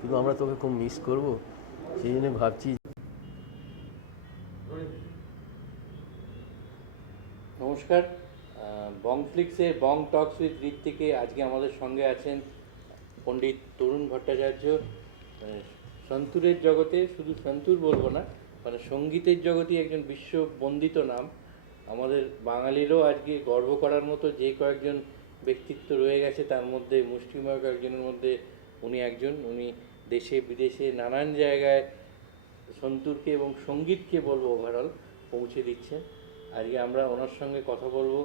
কিন্তু আমরা তোকে খুব মিস করব, সেই জন্য ভাবছি। নমস্কার, বং ফ্লিক্সের বং টক্স উইথ রিত থেকে আজকে আমাদের সঙ্গে আছেন পণ্ডিত তরুণ ভট্টাচার্য। সন্তুরের জগতে, শুধু সন্তুর বলবো না, মানে সঙ্গীতের জগতেই একজন বিশ্ববন্দিত নাম। আমাদের বাঙালিরও আজকে গর্ব করার মতো যে কয়েকজন ব্যক্তিত্ব রয়ে গেছে তার মধ্যে মুষ্টিমেয় কয়েকজনের মধ্যে উনি একজন। উনি দেশে বিদেশে নানান জায়গায় সন্তুরকে এবং সঙ্গীতকে বলবো ওভারঅল পৌঁছে দিচ্ছে। আজকে আমরা ওনার সঙ্গে কথা বলবো,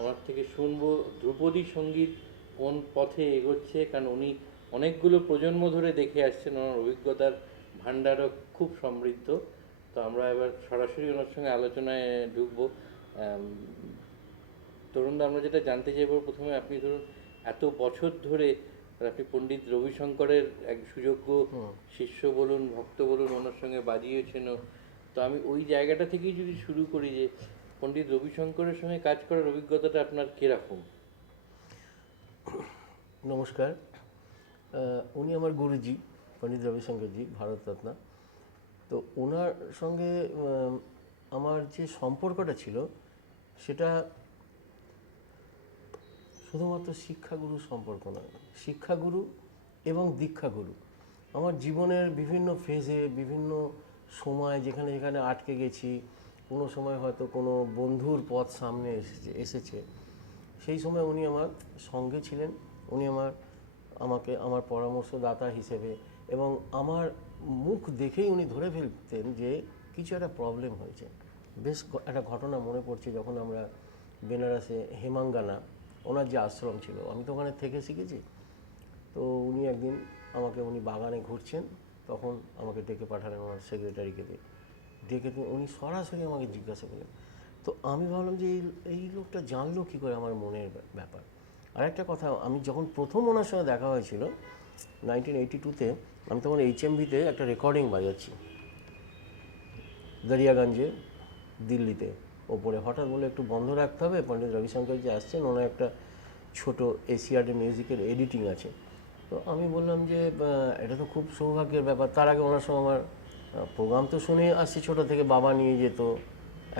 ওনার থেকে শুনবো ধ্রুপদী সঙ্গীত কোন পথে এগোচ্ছে, কারণ উনি অনেকগুলো প্রজন্ম ধরে দেখে আসছেন, ওনার অভিজ্ঞতার ভাণ্ডারও খুব সমৃদ্ধ। তো আমরা এবার সরাসরি ওনার সঙ্গে আলোচনায় ঢুকবো। তরুণদা, আমরা যেটা জানতে চাইবো প্রথমে, আপনি ধরুন এত বছর ধরে আপনি পণ্ডিত রবিশঙ্করের এক সুযোগ্য শিষ্য বলুন, ভক্ত বলুন, ওনার সঙ্গে বাজিয়েছেনও। তো আমি ওই জায়গাটা থেকেই যদি শুরু করি যে পণ্ডিত রবিশঙ্করের সঙ্গে কাজ করার অভিজ্ঞতাটা আপনার কীরকম? নমস্কার। উনি আমার গুরুজি, পণ্ডিত রবিশঙ্করজি, ভারতরত্ন। তো ওনার সঙ্গে আমার যে সম্পর্কটা ছিল সেটা শুধুমাত্র শিক্ষাগুরু সম্পর্ক নয়, শিক্ষাগুরু এবং দীক্ষাগুরু। আমার জীবনের বিভিন্ন ফেজে, বিভিন্ন সময় যেখানে যেখানে আটকে গেছি, কোনো সময় হয়তো কোনো বন্ধুর পথ সামনে এসেছে, সেই সময় উনি আমার সঙ্গে ছিলেন। উনি আমাকে আমার পরামর্শদাতা হিসেবে, এবং আমার মুখ দেখেই উনি ধরে ফেলতেন যে কিছু একটা প্রবলেম হয়েছে। বেশ একটা ঘটনা মনে পড়ছে, যখন আমরা বেনারসে হেমাঙ্গানা, ওনার যে আশ্রম ছিল, আমি তো ওখানে থেকে শিখেছি। তো উনি একদিন উনি বাগানে ঘুরছেন, তখন আমাকে ডেকে পাঠালেন ওনার সেক্রেটারিকে দিয়ে। উনি সরাসরি আমাকে জিজ্ঞাসা করলেন। তো আমি ভাবলাম যে এই লোকটা জানলো কী করে আমার মনের ব্যাপার। আর একটা কথা, আমি যখন প্রথম ওনার সঙ্গে দেখা হয়েছিল 1982-তে, আমি তখন HMV-তে একটা রেকর্ডিং বাজাচ্ছি দরিয়াগঞ্জে, দিল্লিতে। ওপরে হঠাৎ বলে একটু বন্ধ রাখতে হবে, পণ্ডিত রবিশঙ্করজি আসছেন, ওনার একটা ছোট এশিয়াডে মিউজিকের এডিটিং আছে। তো আমি বললাম যে এটা তো খুব সৌভাগ্যের ব্যাপার। তার আগে ওনার সঙ্গে আমার প্রোগ্রাম তো শুনে আসছি ছোটো থেকে, বাবা নিয়ে যেত,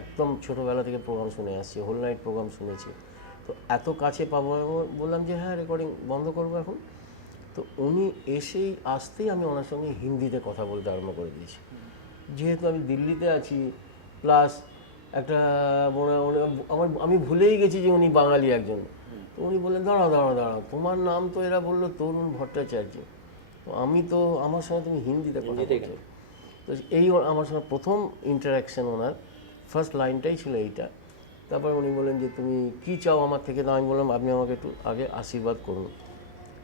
একদম ছোটোবেলা থেকে প্রোগ্রাম শুনে আসছি, হোল নাইট প্রোগ্রাম শুনেছি। তো এত কাছে পাবো, বললাম যে হ্যাঁ, রেকর্ডিং বন্ধ করবো এখন। তো উনি আসতেই আমি ওনার সঙ্গে হিন্দিতে কথা বলতে আরম্ভ করে দিয়েছি, যেহেতু আমি দিল্লিতে আছি, প্লাস একটা আমি ভুলেই গেছি যে উনি বাঙালি একজন। তো উনি বললেন, দাঁড়াও দাঁড়াও দাঁড়াও, তোমার নাম তো এরা বললো তরুণ ভট্টাচার্য, তো আমার সঙ্গে তুমি হিন্দিতে কথা বলছো। তো এই আমার সঙ্গে প্রথম ইন্টারাকশন, ওনার ফার্স্ট লাইনটাই ছিল এইটা। তারপর উনি বললেন যে তুমি কী চাও আমার থেকে। তো আমি বললাম, আপনি আমাকে একটু আগে আশীর্বাদ করুন।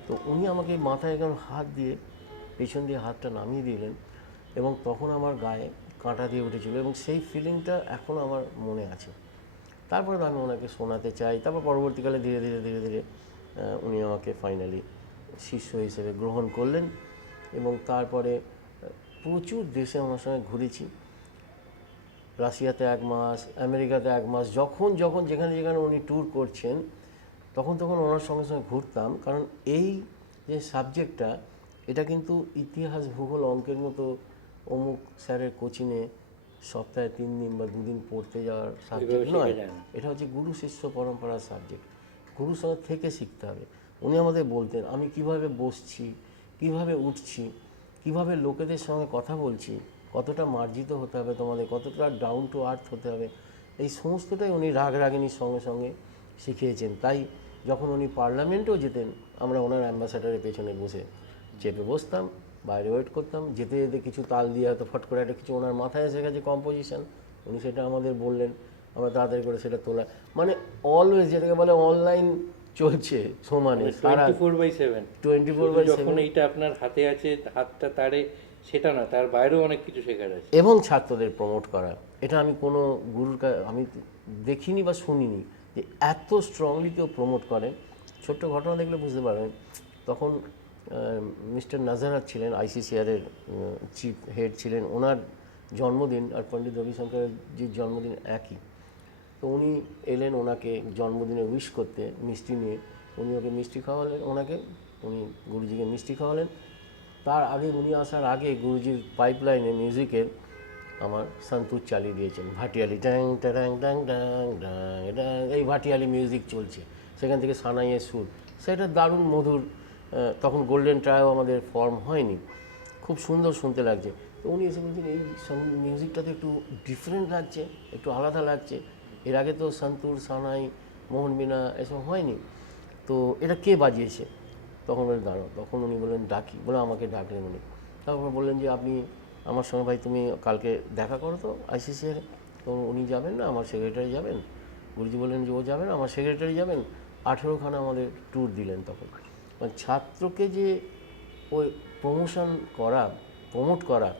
তো উনি আমাকে মাথায় একদম হাত দিয়ে, পেছন দিয়ে হাতটা নামিয়ে দিলেন, এবং তখন আমার গায়ে কাঁটা দিয়ে উঠেছিল, এবং সেই ফিলিংটা এখনও আমার মনে আছে। তারপরে আমি ওনাকে শোনাতে চাই। তারপর পরবর্তীকালে ধীরে ধীরে ধীরে ধীরে উনি আমাকে ফাইনালি শিষ্য হিসেবে গ্রহণ করলেন, এবং তারপরে প্রচুর দেশে ওনার সঙ্গে ঘুরেছি। রাশিয়াতে 1 মাস, আমেরিকাতে 1 মাস, যখন যখন যেখানে যেখানে উনি ট্যুর করছেন, তখন তখন ওনার সঙ্গে সঙ্গে ঘুরতাম। কারণ এই যে সাবজেক্টটা, এটা কিন্তু ইতিহাস, ভূগোল, অঙ্কের মতো অমুক স্যারের কোচিংয়ে সপ্তাহে 3 দিন বা 2 দিন পড়তে যাওয়ার সাবজেক্ট নয়। এটা হচ্ছে গুরু শিষ্য পরম্পরার সাবজেক্ট। গুরুর সঙ্গে থেকে শিখতে হবে। উনি আমাদের বলতেন আমি কিভাবে বসছি, কিভাবে উঠছি, কিভাবে লোকেদের সঙ্গে কথা বলছি, কতটা মার্জিত হতে হবে তোমাদের, কতটা ডাউন টু আর্থ হতে হবে, এই সমস্তটাই উনি রাগ রাগিনীর সঙ্গে সঙ্গে শিখিয়েছেন। তাই যখন উনি পার্লামেন্টেও যেতেন, আমরা ওনার অ্যাম্বাসাডারের পেছনে বসে চেপে বসতাম, বাইরে ওয়েট করতাম। যেতে যেতে কিছু তাল দিয়ে হয়তো ফট করে একটা কিছু ওনার মাথায় এসে গেছে কম্পোজিশন, উনি সেটা আমাদের বললেন, আমরা তাড়াতাড়ি করে সেটা তোলা। মানে অলওয়েজ, যেটাকে বলে অনলাইন চলছে সমানে, 24/7। 24/7। যখন এইটা আপনার হাতে আছে, হাতটা তারে, সেটা না, তার বাইরেও অনেক কিছু শেখার আছে। এবং ছাত্রদের প্রমোট করা, এটা আমি কোনো গুরুর আমি দেখিনি বা শুনিনি যে এত স্ট্রংলি কেউ প্রমোট করে। ছোট্ট ঘটনা দেখলে বুঝতে পারবেন। তখন মিস্টার নাজারাত ছিলেন, ICCR-এর চিফ হেড ছিলেন। ওনার জন্মদিন আর পণ্ডিত রবিশঙ্করের যে জন্মদিন একই। তো উনি এলেন ওনাকে জন্মদিনে উইশ করতে মিষ্টি নিয়ে। উনি ওকে মিষ্টি খাওয়ালেন, উনি গুরুজিকে মিষ্টি খাওয়ালেন। তার আগে উনি আসার আগে গুরুজির পাইপলাইনে মিউজিকের আমার সন্তুর চালিয়ে দিয়েছেন, ভাটিয়ালি ট্যাং ট্যাং ট্যাং ট্যাং ট্যাং ট্যাং, এই ভাটিয়ালি মিউজিক চলছে, সেখান থেকে সানাইয়ের সুর, সেটা দারুণ মধুর। তখন গোল্ডেন ট্রায়ও আমাদের ফর্ম হয়নি, খুব সুন্দর শুনতে লাগছে। তো উনি এসে বলছেন এই মিউজিকটা তো একটু ডিফারেন্ট লাগছে, একটু আলাদা লাগছে, এর আগে তো সন্তুর, সানাই, মোহনবীণা এসব হয়নি, তো এটা কে বাজিয়েছে? তখন বলে দাঁড়াও, তখন উনি বললেন ডাকি, বলে আমাকে ডাকলেন উনি। তারপর বললেন যে আপনি আমার সঙ্গে ভাই তুমি কালকে দেখা করো তো আইসিসিআর। তো উনি যাবেন না, আমার সেক্রেটারি যাবেন। গুরুজি বললেন যে ও যাবেন, আমার সেক্রেটারি যাবেন। 18খানা আমাদের ট্যুর দিলেন তখন। মানে ছাত্রকে যে ওই প্রমোট করা,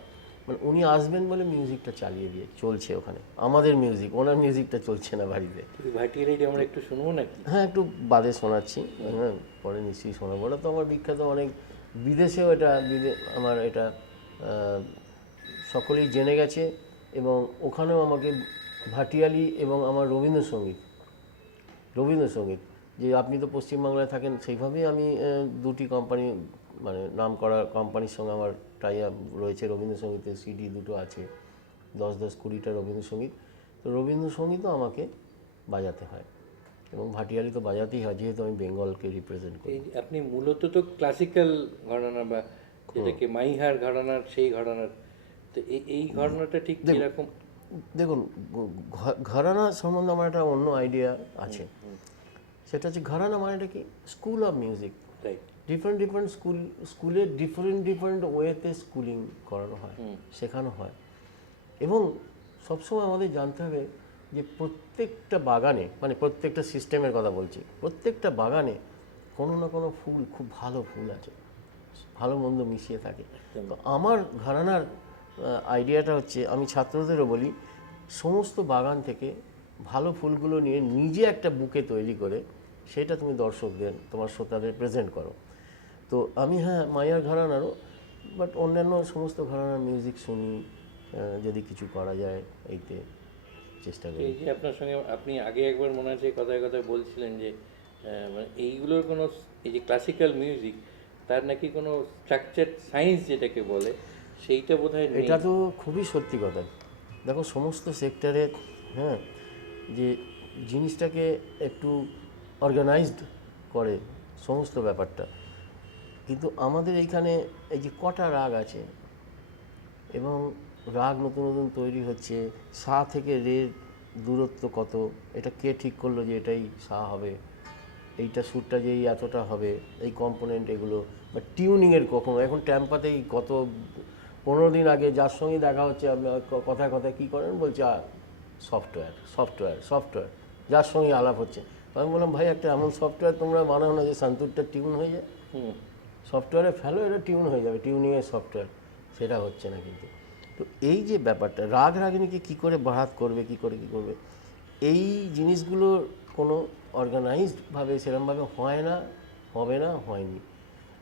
মানে উনি আসবেন বলে মিউজিকটা চালিয়ে দিয়ে চলছে ওখানে, আমাদের মিউজিক, ওনার মিউজিকটা চলছে না বাড়িতে। ভাটিয়ালিটা আমরা একটু শুনবো নাকি? হ্যাঁ, একটু বাদে শোনাচ্ছি, হ্যাঁ পরে নিশ্চয়ই শোনাবো। ওটা তো আমার বিখ্যাত, অনেক বিদেশেও এটা আমার এটা সকলেই জেনে গেছে, এবং ওখানেও আমাকে ভাটিয়ালি এবং আমার রবীন্দ্রসঙ্গীত, যে আপনি তো পশ্চিমবাংলায় থাকেন, সেইভাবেই আমি দুটি কোম্পানি, মানে নাম করা কোম্পানির সঙ্গে আমার টাই আপ রয়েছে। রবীন্দ্রসঙ্গীতের সিডি দুটো আছে, 10-20-20টা রবীন্দ্রসঙ্গীত। তো রবীন্দ্রসঙ্গীতও আমাকে বাজাতে হয়, এবং ভাটিয়ালি তো বাজাতেই হয়, যেহেতু আমি বেঙ্গলকে রিপ্রেজেন্ট করি। এই আপনি মূলত তো ক্লাসিক্যাল ঘরানা বা যেটাকে মাইহার ঘরানার, সেই ঘরানার, তো এই ঘরানাটা ঠিক কিরকম? দেখুন, ঘরানা সম্বন্ধে আমার একটা অন্য আইডিয়া আছে। সেটা হচ্ছে ঘরানা মানেটা কি, school of music. Right. Different স্কুলে ডিফারেন্ট ওয়েতে স্কুলিং করানো হয়, শেখানো হয়। এবং সবসময় আমাদের জানতে হবে যে প্রত্যেকটা বাগানে, মানে প্রত্যেকটা সিস্টেমের কথা বলছি, প্রত্যেকটা বাগানে কোনো না কোনো ফুল, খুব ভালো ফুল আছে, ভালো মন্দ মিশিয়ে থাকে। তো আমার ঘরানার আইডিয়াটা হচ্ছে, আমি ছাত্রদেরও বলি, সমস্ত বাগান থেকে ভালো ফুলগুলো নিয়ে নিজে একটা বুকে তৈরি করে সেটা তুমি দর্শকদের, তোমার শ্রোতাদের প্রেজেন্ট করো। তো আমি, হ্যাঁ, মাইয়ার ঘরানারও, বাট অন্যান্য সমস্ত ঘরানার মিউজিক শুনি, যদি কিছু করা যায় এইতে চেষ্টা করি। এই যে আপনার সঙ্গে আপনি আগে একবার মনে আছে কথায় কথায় বলছিলেন যে মানে এইগুলোর কোনো, এই যে ক্লাসিক্যাল মিউজিক, তার নাকি কোনো স্ট্রাকচার সায়েন্স যেটাকে বলে, সেইটা বোধহয় নেই। এটা তো খুবই সত্যি কথা। দেখো, সমস্ত সেক্টরে, হ্যাঁ, যে জিনিসটাকে একটু অর্গানাইজড করে সমস্ত ব্যাপারটা, কিন্তু আমাদের এইখানে এই যে কটা রাগ আছে, এবং রাগ নতুন নতুন তৈরি হচ্ছে, সা থেকে রের দূরত্ব কত, এটা কে ঠিক করলো যে এটাই সা হবে, এইটা সুরটা যে এই এতটা হবে, এই কম্পোনেন্ট এগুলো, বা টিউনিংয়ের কখনো, এখন ট্যাম্পাতেই গত 15 দিন আগে যার সঙ্গে দেখা হচ্ছে, আপনার কথায় কথায় কী করেন, বলছে সফটওয়্যার, যার সঙ্গে আলাপ হচ্ছে। আমি বললাম, ভাই একটা এমন সফটওয়্যার তোমরা বানাও না যে সন্তুরটা টিউন হয়ে যায়, সফটওয়্যারে ফেলো, এটা টিউন হয়ে যাবে, টিউনিংয়ের সফটওয়্যার, সেটা হচ্ছে না কিন্তু। তো এই যে ব্যাপারটা, রাগ রাগিনীকে কী করে বাড়াত করবে, কী করবে, এই জিনিসগুলোর কোনো অর্গানাইজডভাবে সেরকমভাবে হয় না, হবে না, হয়নি।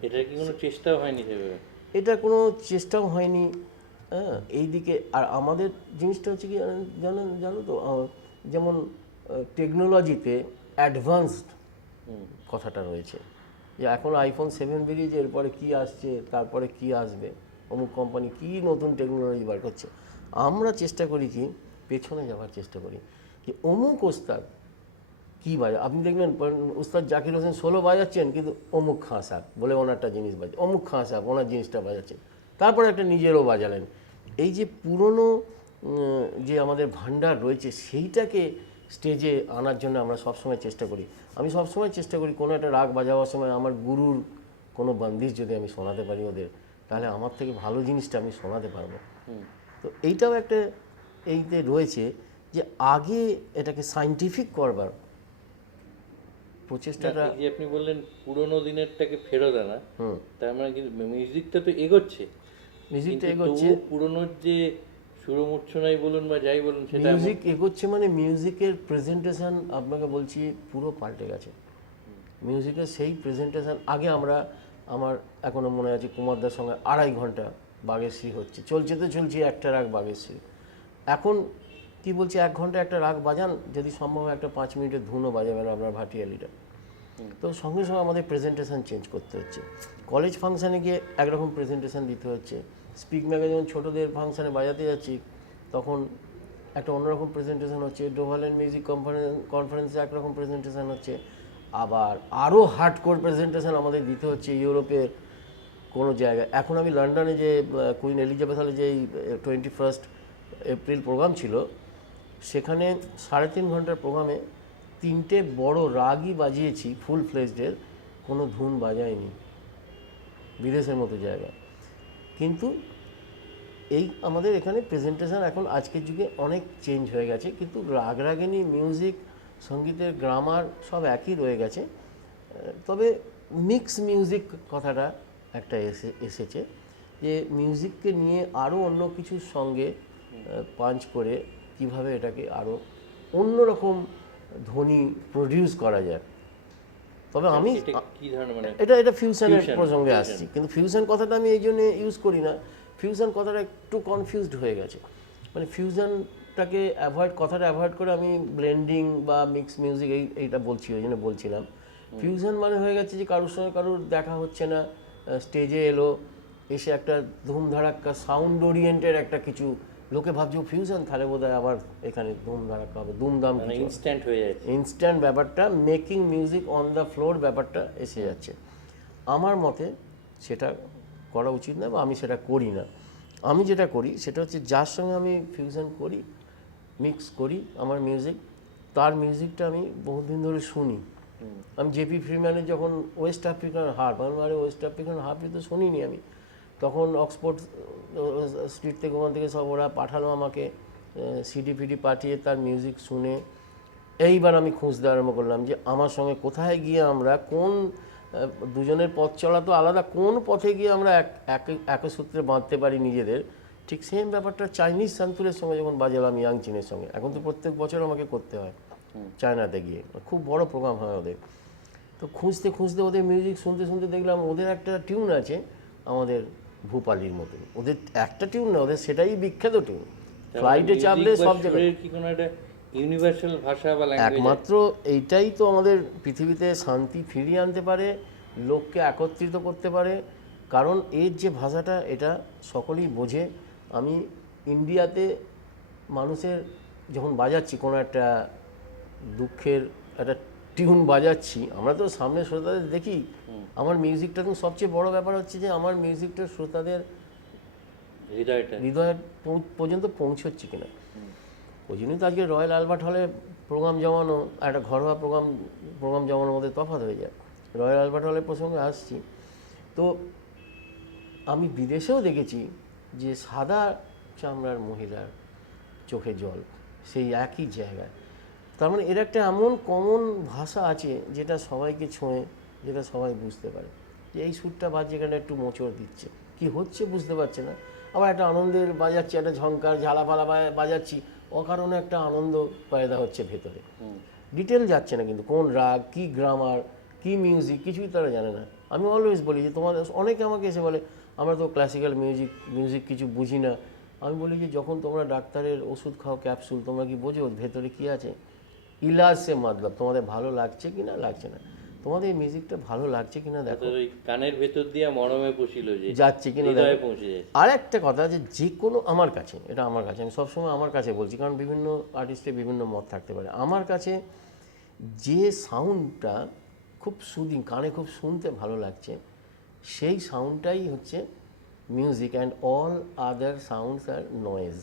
এটার কি কোনো চেষ্টাও হয়নি সেভাবে? এটা কোনো চেষ্টাও হয়নি, হ্যাঁ, এই দিকে। আর আমাদের জিনিসটা হচ্ছে কি জানো তো, যেমন টেকনোলজিতে অ্যাডভান্সড কথাটা রয়েছে, যে এখন iPhone 7 বেরিয়েছে, এরপরে কী আসছে, তারপরে কী আসবে, অমুক কোম্পানি কী নতুন টেকনোলজি বার করছে। আমরা চেষ্টা করি কি, পেছনে যাওয়ার চেষ্টা করি, যে অমুক ওস্তাদ কী বাজে, আপনি দেখবেন উস্তাদ জাকির হোসেন সোলো বাজাচ্ছেন, কিন্তু অমুক খাঁ সাহেব বলে ওনারটা জিনিস বাজে, অমুক খাঁ সাহেব ওনার জিনিসটা বাজাচ্ছেন, তারপরে একটা নিজেরও বাজালেন। এই যে পুরনো যে আমাদের ভান্ডার রয়েছে, সেইটাকে স্টেজে আনার জন্য আমরা সবসময় চেষ্টা করি। আমি সবসময় চেষ্টা করি কোনো একটা রাগ বাজাবার সময় আমার গুরুর কোনো বন্দিশ যদি আমি শোনাতে পারি ওদের, তাহলে আমার থেকে ভালো জিনিসটা আমি শোনাতে পারবো। তো এইটাও একটা এইতে রয়েছে, যে আগে এটাকে সায়েন্টিফিক করবার প্রচেষ্টাটা। এই যে আপনি বললেন পুরোনো দিনেরটাকে ফেরত আনা, তার মানে কিন্তু মিউজিকটা তো এগোচ্ছে, মিউজিকটা কিন্তু এগোচ্ছে, তবুও পুরোনোর যে সুরমূর্ছনাই বলুন বা যাই বলুন, সেটা মিউজিক এগোচ্ছে, মানে মিউজিকের প্রেজেন্টেশন আপনাকে বলছি পুরো পাল্টে গেছে। মিউজিকের সেই প্রেজেন্টেশন, আগে আমার এখনও মনে আছে কুমারদার সঙ্গে 2.5 ঘন্টা বাগেশ্বরী হচ্ছে, চলছে তো চলছে একটা রাগ বাগেশ্বরী। এখন কি বলছে, 1 ঘন্টা একটা রাগ বাজান, যদি সম্ভব হয় একটা 5 মিনিটের ধুনও বাজাবেন আপনার ভাটিয়ালিটা। তো সঙ্গে সঙ্গে আমাদের প্রেজেন্টেশন চেঞ্জ করতে হচ্ছে। কলেজ ফাংশানে গিয়ে একরকম প্রেজেন্টেশন দিতে হচ্ছে, স্পিক ম্যাগে যখন ছোটোদের ফাংশানে বাজাতে যাচ্ছি তখন একটা অন্যরকম প্রেজেন্টেশন হচ্ছে, ডোভালেন মিউজিক কনফারেন্সে একরকম প্রেজেন্টেশন হচ্ছে, আবার আরও হার্ডকোর প্রেজেন্টেশন আমাদের দিতে হচ্ছে ইউরোপের কোনো জায়গায়। এখন আমি লন্ডনে যে কুইন এলিজাবেথ হলে যে 21 এপ্রিল প্রোগ্রাম ছিল, সেখানে 3.5 ঘন্টার প্রোগ্রামে 3টে বড় রাগই বাজিয়েছি ফুল ফ্লেজডের, কোনো ধুন বাজায়নি বিদেশের মতো জায়গায়। কিন্তু এই আমাদের এখানে প্রেজেন্টেশন এখন আজকের যুগে অনেক চেঞ্জ হয়ে গেছে, কিন্তু রাগরাগিনী মিউজিক, সঙ্গীতের গ্রামার সব একই রয়ে গেছে। তবে মিক্স মিউজিক কথাটা একটা এসেছে, যে মিউজিককে নিয়ে আরও অন্য কিছুর সঙ্গে পাঞ্চ করে কিভাবে এটাকে আরও অন্যরকম ধ্বনি প্রডিউস করা যায়। তবে আমি কি ধরনের মানে এটা ফিউশনের প্রসঙ্গে আসছি, কিন্তু ফিউশন কথাটা আমি এই জন্য ইউজ করি না। ফিউশন কথাটা একটু কনফিউজড হয়ে গেছে, মানে ফিউশনটাকে কথাটা অ্যাভয়েড করে আমি ব্লেন্ডিং বা মিক্স মিউজিক এইটা বলছি, ওই জন্য বলছিলাম। ফিউশন মানে হয়ে গেছে যে কারোর সঙ্গে কারোর দেখা হচ্ছে না, স্টেজে এলো, এসে একটা ধুমধাড়াক্কা সাউন্ড ওরিয়েন্টেড একটা কিছু, লোকে ভাবছে ফিউশন, তাহলে বোধহয় আবার এখানে ধুমধাড়াক্কা হবে, দুমদাম কিছু ইনস্ট্যান্ট হয়ে যাচ্ছে, ইনস্ট্যান্ট ব্যাপারটা, making music on the floor ব্যাপারটা এসে যাচ্ছে। আমার মতে সেটা করা উচিত না, বা আমি সেটা করি না। আমি যেটা করি সেটা হচ্ছে, যার সঙ্গে আমি ফিউশন করি, মিক্স করি আমার মিউজিক, তার মিউজিকটা আমি বহুদিন ধরে শুনি। আমি জেপি ফ্রিম্যানের যখন ওয়েস্ট আফ্রিকান হার্প, আমি ওয়েস্ট আফ্রিকান হার্পই তো শুনিনি আমি, তখন অক্সফোর্ড স্ট্রিট থেকে ওখান থেকে সব ওরা পাঠালো আমাকে সিডি ফিডি পাঠিয়ে তার মিউজিক শুনে এইবার আমি খুঁজতে আরম্ভ করলাম যে আমার সঙ্গে কোথায় গিয়ে আমরা কোন দুজনের পথ চলা তো আলাদা, কোন পথে গিয়ে আমরা একই সূত্রে বাঁধতে পারি নিজেদের। ঠিক সেম ব্যাপারটা চাইনিজ সান্তুরের সঙ্গে যখন বাজালাম ইয়াং চীনের সঙ্গে, এখন তো প্রত্যেক বছর আমাকে করতে হয় চায়নাতে গিয়ে, খুব বড় প্রোগ্রাম হয় ওদের। তো খুঁজতে খুঁজতে ওদের মিউজিক শুনতে শুনতে দেখলাম ওদের একটা টিউন আছে আমাদের ভূপালির মতন, ওদের একটা টিউন না, ওদের সেটাই বিখ্যাত টিউন, ফ্লাইটে চাপলে সব জায়গায় কি কোনো একটা ইউনিভার্সাল ভাষা বা ল্যাঙ্গুয়েজ। একমাত্র এইটাই তো আমাদের পৃথিবীতে শান্তি ফিরিয়ে আনতে পারে, লোককে একত্রিত করতে পারে, কারণ এর যে ভাষাটা এটা সকলেই বোঝে। আমি ইন্ডিয়াতে মানুষের যখন বাজাচ্ছি কোনো একটা দুঃখের একটা টিউন বাজাচ্ছি, আমরা তো সামনে শ্রোতাদের দেখি, আমার মিউজিকটা তো সবচেয়ে বড় ব্যাপার হচ্ছে যে আমার মিউজিকটা শ্রোতাদের হৃদয় পর্যন্ত পৌঁছচ্ছে কিনা। ওই জন্যই তো আজকে রয়্যাল অ্যালবার্ট হলে প্রোগ্রাম জমানো, একটা ঘরোয়া প্রোগ্রাম জমানোর মধ্যে তফাৎ হয়ে যায়। রয়্যাল অ্যালবার্ট হলের প্রসঙ্গে আসছি, তো আমি বিদেশেও দেখেছি যে সাদা চামড়ার মহিলার চোখে জল, সেই একই জায়গায়। তার মানে এর একটা এমন কমন ভাষা আছে যেটা সবাইকে ছোঁয়ে, যেটা সবাই বুঝতে পারে, যে এই সুরটা বাজছে, এখানে একটু মোচড় দিচ্ছে, কি হচ্ছে বুঝতে পারছে না, আবার একটা আনন্দের বাজাচ্ছি, একটা ঝঙ্কার ঝালাপালা বাজাচ্ছি, অকারণে একটা আনন্দ পয়দা হচ্ছে ভেতরে, ডিটেল যাচ্ছে না, কিন্তু কোন রাগ, কি গ্রামার, কি মিউজিক, কিছুই তারা জানে না। আমি অলওয়েজ বলি যে তোমাদের, অনেকে আমাকে এসে বলে আমরা তো ক্লাসিক্যাল মিউজিক কিছু বুঝি না। আমি বলি যে যখন তোমরা ডাক্তারের ওষুধ খাও ক্যাপসুল, তোমরা কি বোঝো ভেতরে কি আছে? ইলাজ সে মতলব, তোমাদের ভালো লাগছে কি না লাগছে না, তোমাদের এই মিউজিকটা ভালো লাগছে কিনা দেখো, কানের ভেতর দিয়ে মরমে পুষিল যে যাচ্ছে কিনা পৌঁছে যায়। আর একটা কথা যে কোনো আমার কাছে, এটা আমার কাছে, আমি সবসময় আমার কাছে বলছি, কারণ বিভিন্ন আর্টিস্টের বিভিন্ন মত থাকতে পারে, আমার কাছে যে সাউন্ডটা খুব সুদিং, কানে খুব শুনতে ভালো লাগছে, সেই সাউন্ডটাই হচ্ছে music, and all other sounds আর নয়েজ।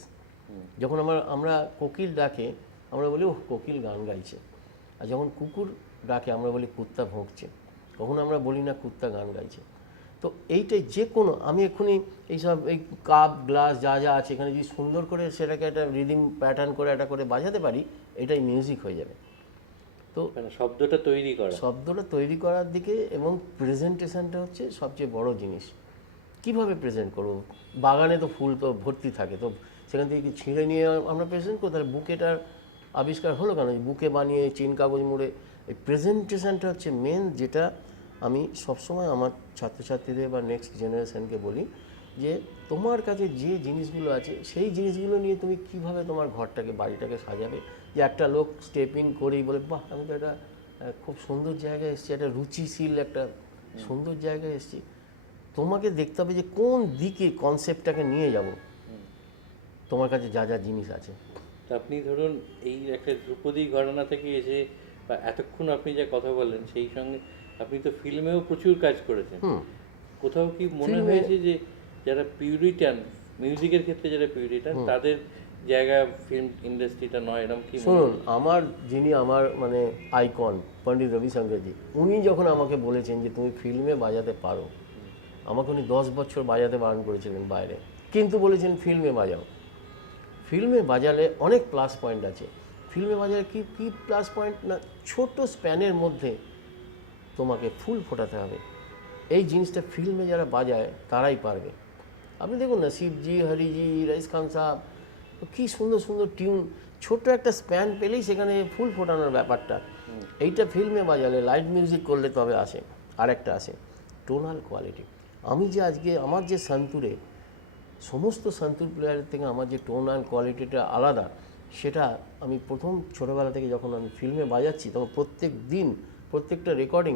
যখন আমরা কোকিল ডাকে আমরা বলি ওহ কোকিল গান গাইছে, আর যখন কুকুর ডাকে আমরা বলি কুত্তা ভোঁকছে, কখনো আমরা বলি না কুত্তা গান গাইছে। তো এইটাই যে কোনো, আমি এক্ষুনি এইসব এই কাপ গ্লাস যা যা আছে এখানে যদি সুন্দর করে সেটাকে একটা রিদিম প্যাটার্ন করে একটা করে বাজাতে পারি, এটাই মিউজিক হয়ে যাবে। তো শব্দটা তৈরি করার দিকে, এবং প্রেজেন্টেশনটা হচ্ছে সবচেয়ে বড় জিনিস। কিভাবে প্রেজেন্ট করবো? বাগানে তো ফুল তো ভর্তি থাকে, তো সেখান থেকে ছিঁড়ে নিয়ে আমরা প্রেজেন্ট করতে, তাহলে বুকেটার আবিষ্কার হলো কেন? বুকে বানিয়ে চিন কাগজ মুড়ে, এই প্রেজেন্টেশনটা হচ্ছে মেন, যেটা আমি সবসময় আমার ছাত্রছাত্রীদের বা নেক্সট জেনারেশনকে বলি, যে তোমার কাছে যে জিনিসগুলো আছে সেই জিনিসগুলো নিয়ে তুমি কিভাবে তোমার ঘরটাকে, বাড়িটাকে সাজাবে। যে একটা লোক স্টেপিং করেই বলে বাহ আমি তো এটা খুব সুন্দর জায়গায় এসেছি, একটা রুচিশীল একটা সুন্দর জায়গায় এসেছি। তোমাকে দেখতে হবে যে কোন দিকে কনসেপ্টটাকে নিয়ে যাব, তোমার কাছে যা যা জিনিস আছে। তো আপনি ধরুন এই একটা ধ্রুপদী ঘরানা থেকে এসে বা এতক্ষণ আপনি যা কথা বললেন সেই সঙ্গে আপনি তো ফিল্মেও প্রচুর কাজ করেছেন। কোথাও কি মনে হয়েছে যে যারা পিউরিটান মিউজিকের ক্ষেত্রে যারা পিউরিটান তাদের জায়গা ফিল্ম ইন্ডাস্ট্রিটা নয়, এরকম কি শুনুন, যিনি আমার মানে আইকন পণ্ডিত রবিশঙ্করজি, উনি যখন আমাকে বলেছেন যে তুমি ফিল্মে বাজাতে পারো, আমাকে উনি 10 বছর বাজাতে বারণ করেছিলেন বাইরে, কিন্তু বলেছেন ফিল্মে বাজাও। ফিল্মে বাজালে অনেক প্লাস পয়েন্ট আছে। ফিল্মে বাজালে কি কি প্লাস পয়েন্ট না, ছোট স্প্যানের মধ্যে তোমাকে ফুল ফোটাতে হবে। এই জিনিসটা ফিল্মে যারা বাজায় তারাই পারবে। আপনি দেখুন না, শিবজি, হরিজি, রাইস খান সাহেব, কী সুন্দর সুন্দর টিউন, ছোট্ট একটা স্প্যান পেলেই সেখানে ফুল ফোটানোর ব্যাপারটা। এইটা ফিল্মে বাজালে, লাইট মিউজিক করলে তবে আসে। আর একটা আসে টোনাল কোয়ালিটি। আমি যে আজকে আমার যে সন্তুরে, সমস্ত সন্তুর প্লেয়ারের থেকে আমার যে টোনাল কোয়ালিটিটা আলাদা, সেটা আমি প্রথম ছোটোবেলা থেকে যখন আমি ফিল্মে বাজাচ্ছি তখন প্রত্যেক দিন প্রত্যেকটা রেকর্ডিং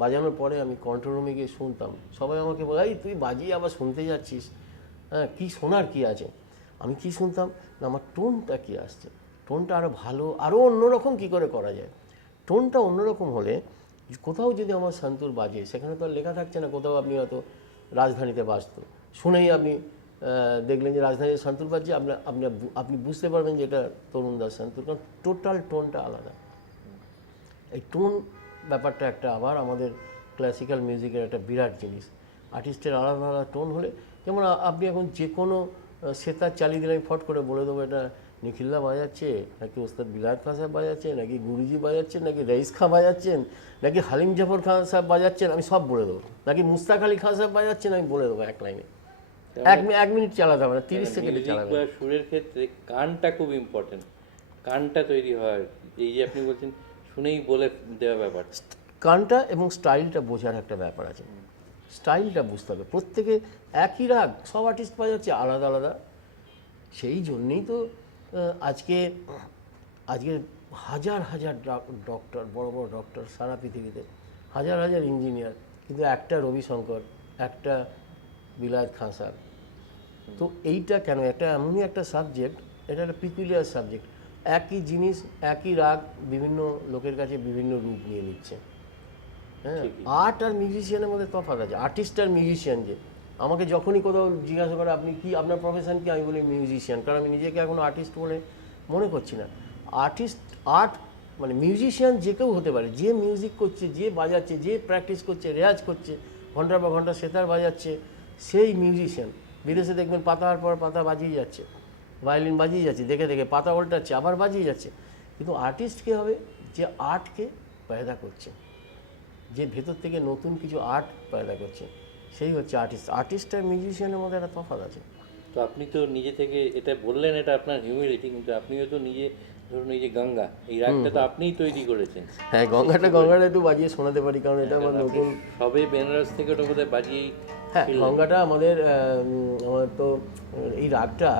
বাজানোর পরে আমি কন্ট্রোল রুমে গিয়ে শুনতাম। সবাই আমাকে বলে, এই তুই বাজিয়ে আবার শুনতে যাচ্ছিস, হ্যাঁ কী শোনার কী আছে? আমি কি শুনতাম না, আমার টোনটা কী আসছে, টোনটা আরও ভালো, আরও অন্যরকম কী করে করা যায়। টোনটা অন্যরকম হলে কোথাও যদি আমার সন্তুর বাজে, সেখানে তো আর লেখা থাকছে না কোথাও আপনি হয়তো রাজধানীতে বাজত, শুনেই আপনি দেখলেন যে রাজধানীর সন্তুর বাজছে, আপনি বুঝতে পারবেন যে এটা তরুণ দাস সন্তুর, কারণ টোটাল টোনটা আলাদা। এই টোন ব্যাপারটা একটা আবার আমাদের ক্লাসিক্যাল মিউজিকের একটা বিরাট জিনিস। আর্টিস্টের আলাদা আলাদা টোন হলে, যেমন আপনি এখন যে কোনো সেতার চালিয়ে দিলে আমি ফট করে বলে দেবো এটা নিখিলদা বাজাচ্ছে, নাকি ওস্তাদ বিলায়ত খান সাহেব বাজাচ্ছে, নাকি গুরুজি বাজাচ্ছেন, নাকি রইস খাঁ বাজাচ্ছেন, নাকি হালিম জাফর খান সাহেব বাজাচ্ছেন, আমি সব বলে দেবো। নাকি মুস্তাক আলী খান সাহেব বাজাচ্ছেন, আমি বলে দেবো এক লাইনে। এক মিনিট চালাতে হবে না, 30 সেকেন্ডে চালাবে। সুরের ক্ষেত্রে কানটা খুব ইম্পর্টেন্ট, কানটা তৈরি হয়। এই যে আপনি বলছেন শুনেই বলে দেওয়া ব্যাপার, কানটা এবং স্টাইলটা বোঝার একটা ব্যাপার আছে। স্টাইলটা বুঝতে হবে। প্রত্যেকে একই রাগ, সব আর্টিস্ট বাজাচ্ছে আলাদা আলাদা। সেই জন্যেই তো আজকে হাজার হাজার ডক্টর, বড় বড় ডক্টর সারা পৃথিবীতে, হাজার হাজার ইঞ্জিনিয়ার, কিন্তু একটা রবিশঙ্কর, একটা বিলায়ত খান সাহেব। তো এইটা কেন, একটা এমনই একটা সাবজেক্ট, এটা একটা পিকুলিয়ার সাবজেক্ট। একই জিনিস, একই রাগ বিভিন্ন লোকের কাছে বিভিন্ন রূপ নিয়ে নিচ্ছে। হ্যাঁ, আর্ট আর মিউজিশিয়ানের মধ্যে তফাৎ আছে। আর্টিস্ট আর মিউজিশিয়ান, যে আমাকে যখনই কোথাও জিজ্ঞাসা করে আপনি কি, আপনার প্রফেশন কি, আমি বলি মিউজিশিয়ান, কারণ আমি নিজেকে এখনও আর্টিস্ট বলে মনে করছি না। আর্ট মানে মিউজিশিয়ান যে কেউ হতে পারে, যে মিউজিক করছে, যে বাজাচ্ছে, যে প্র্যাকটিস করছে, রেয়াজ করছে, ঘন্টার পর ঘন্টা সেতার বাজাচ্ছে, সেই মিউজিশিয়ান। বিদেশে দেখবেন পাতার পর পাতা বাজিয়ে যাচ্ছে, ভায়োলিন বাজিয়ে যাচ্ছে, দেখে দেখে পাতা উল্টাচ্ছে, আবার বাজিয়ে যাচ্ছে। কিন্তু আর্টিস্ট কে হবে, যে আর্টকে পয়দা করছে, যে ভেতর থেকে নতুন কিছু আর্ট পয়দা করছে, সেই হচ্ছে আর্টিস্ট। আর্টিস্ট আর মিউজিশিয়ানের মধ্যে একটা তফাৎ আছে। তো আপনি তো নিজে থেকে এটা বললেন, এটা আপনার হিউমিলিটি, কিন্তু আপনিও তো নিজে ধরুন এই যে গঙ্গা, এই রাগটা তো আপনিই তৈরি করেছেন। হ্যাঁ, গঙ্গাটা একটু বাজিয়ে শোনাতে পারি, কারণ এটা আমার নতুন। সবে বেনারস থেকে ওটা বোধহয় বাজিয়েই। হ্যাঁ, গঙ্গাটা আমাদের তো এই রাগটা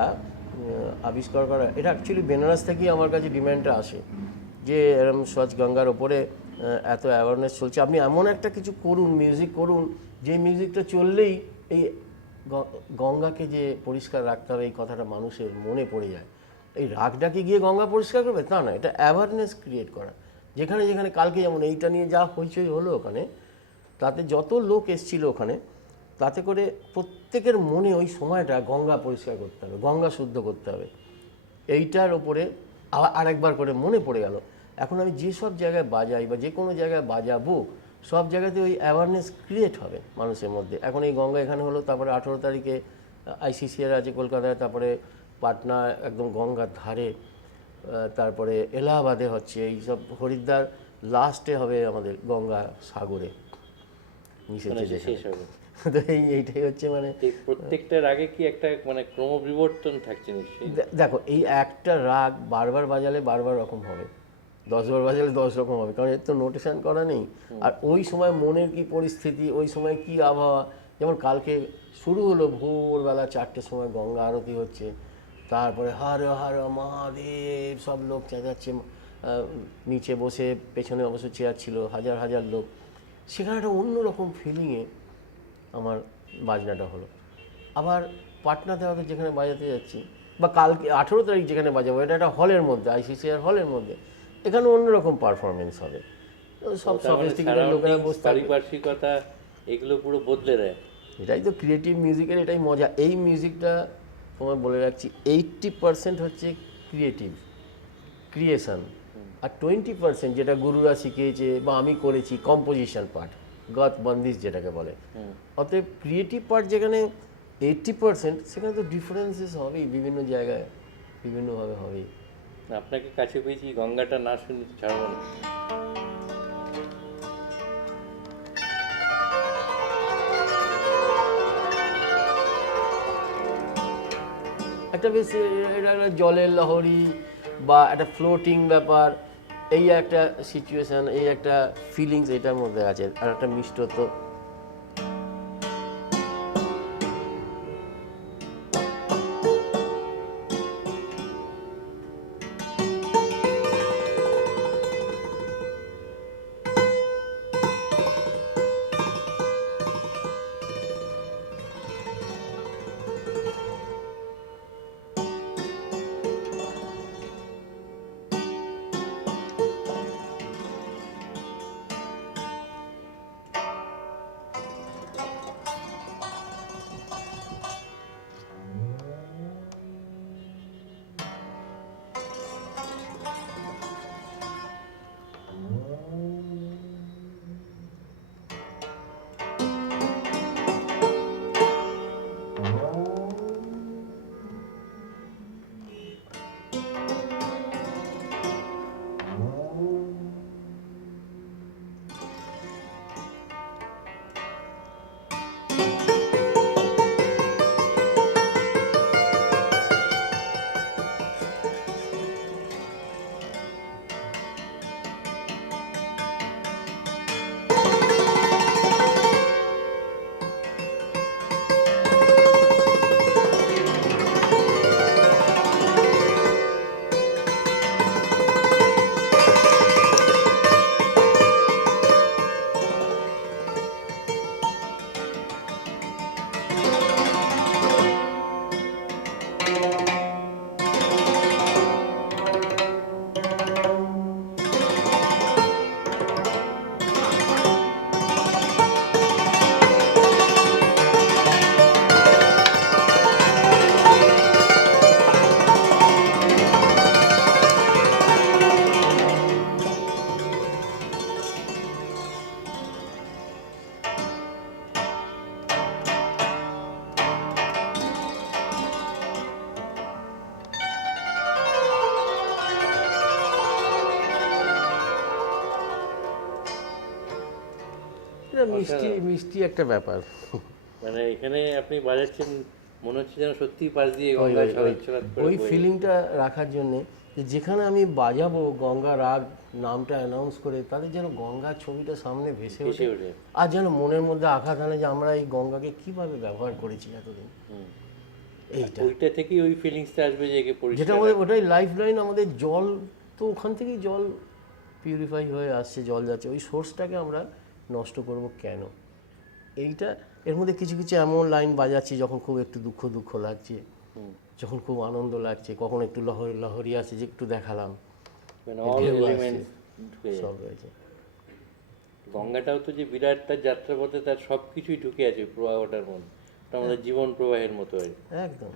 আবিষ্কার করা, এটা অ্যাকচুয়ালি বেনারস থেকেই আমার কাছে ডিমান্ডটা আসে, যে এরকম স্বচ্ছ গঙ্গার ওপরে এত অ্যাওয়ারনেস চলছে, আপনি এমন একটা কিছু করুন, মিউজিক করুন, যে মিউজিকটা চললেই এই গঙ্গাকে যে পরিষ্কার রাখতে হবে এই কথাটা মানুষের মনে পড়ে যায়। এই রাগটাকে গিয়ে গঙ্গা পরিষ্কার করবে তা না, এটা অ্যাওয়ারনেস ক্রিয়েট করা। যেখানে যেখানে কালকে যেমন এইটা নিয়ে যা হইচই হলো ওখানে, তাতে যত লোক এসছিল ওখানে, তাতে করে প্রত্যেকের মনে ওই সময়টা গঙ্গা পরিষ্কার করতে হবে, গঙ্গা শুদ্ধ করতে হবে, এইটার ওপরে আরেকবার করে মনে পড়ে গেল। এখন আমি যেসব জায়গায় বাজাই বা যে কোনো জায়গায় বাজাবো, সব জায়গাতে ওই অ্যাওয়ারনেস ক্রিয়েট হবে মানুষের মধ্যে। এখন এই গঙ্গা এখানে হলো, তারপরে 18 তারিখে ICCR আছে কলকাতায়, তারপরে পাটনা একদম গঙ্গার ধারে, তারপরে এলাহাবাদে হচ্ছে, এইসব হরিদ্বার লাস্টে হবে আমাদের গঙ্গা সাগরে মিশে শেষ হবে। তো এইটাই হচ্ছে মানে প্রত্যেকটার আগে কি একটা মানে ক্রমবিবর্তন থাকছে নিশ্চয়ই। দেখো, এই একটা রাগ বারবার বাজালে বারবার রকম হবে, 10 বার বাজালে 10 রকম হবে, কারণ এর তো নোটেশন করা নেই। আর ওই সময় মনের কি পরিস্থিতি, ওই সময় কি আবহাওয়া, যেমন কালকে শুরু হলো ভোরবেলা 4টের সময় গঙ্গা আরতি হচ্ছে, তারপরে হর হর মহাদেব সব লোক চেঁচাচ্ছে, নিচে বসে, পেছনে অবশ্য চেয়ার ছিল, হাজার হাজার লোক, সেখানে একটা অন্যরকম ফিলিংয়ে আমার বাজনাটা হলো। আবার পাটনাতে হয়তো যেখানে বাজাতে যাচ্ছি, বা কালকে 18 তারিখ যেখানে বাজাবো, এটা একটা হলের মধ্যে, ICCR হলের মধ্যে, এখানে অন্যরকম পারফরমেন্স হবে। তো সব সফিস্টিকেটেড লোকেরা বসে থাকবে। পারিপার্শ্বিকতা এগুলো পুরো বদলে দেয়। এটাই তো ক্রিয়েটিভ মিউজিকের, এটাই মজা। এই মিউজিকটা তোমায় বলে রাখছি, 80% হচ্ছে ক্রিয়েশন, আর 20% যেটা গুরুরা শিখিয়েছে বা আমি করেছি, কম্পোজিশন পার্ট, গত বন্দিশ যেটাকে বলে। অতএব ক্রিয়েটিভ পার্ট যেখানে 80%, সেখানে তো ডিফারেন্সেস হবেই, বিভিন্ন জায়গায় বিভিন্নভাবে হবেই। আপনাকে কাছে পেয়েছি, গঙ্গাটা না শুনে ছাড়বো না। একটা বেশ এটা একটা জলের লহরী বা একটা ফ্লোটিং ব্যাপার, এই একটা সিচুয়েশন, এই একটা ফিলিংস এটার মধ্যে আছে, আর একটা মিষ্টত্ব। এটা মিষ্টি মিষ্টি একটা ব্যাপার। মানে এখানে আপনি বাজাচ্ছেন, মনে হচ্ছে যেন সত্যিই পাশ দিয়ে ওই গঙ্গা ওই- ছড়াৎ ওই- ছড়াৎ করে ওই বয়ে ফিলিংটা রাখার জন্যে, যে যেখানে আমি বাজাবো গঙ্গা রাগ নামটা অ্যানাউন্স করে, তাদের যেন গঙ্গার ছবিটা সামনে ভেসে ভেসে ওঠে, ওঠে। আর যেন মনের মধ্যে আঘাত আনে যে আমরা এই গঙ্গাকে কিভাবে ব্যবহার করেছি এতদিন। এইটা ওইটা থেকেই ওই ফিলিংসটা আসবে যে একে যেটা পরিষ্কার আমাদের, রাখা। ওটাই লাইফ লাইন। আমাদের জল তো ওখান থেকেই জল পিউরিফাই হয়ে আসছে, জল যাচ্ছে, ওই সোর্সটাকে আমরা নষ্ট করব কেন? এইটা, এর মধ্যে কিছু কিছু এমন লাইন বাজাচ্ছি যখন খুব একটু দুঃখ দুঃখ লাগছে, যখন খুব আনন্দ লাগছে, কখন একটু লহরি আছে যে একটু দেখালাম, মানে এই all ঢেউ আসছে, elements ঢুকে যায়। সব রয়েছে। গঙ্গাটাও তো যে বিরাট, তার যাত্রাপথে তার সব কিছুই ঢুকে আছে প্রবাহটার মধ্যে, ওটা আমাদের জীবন প্রবাহের মতো আর কি। একদম।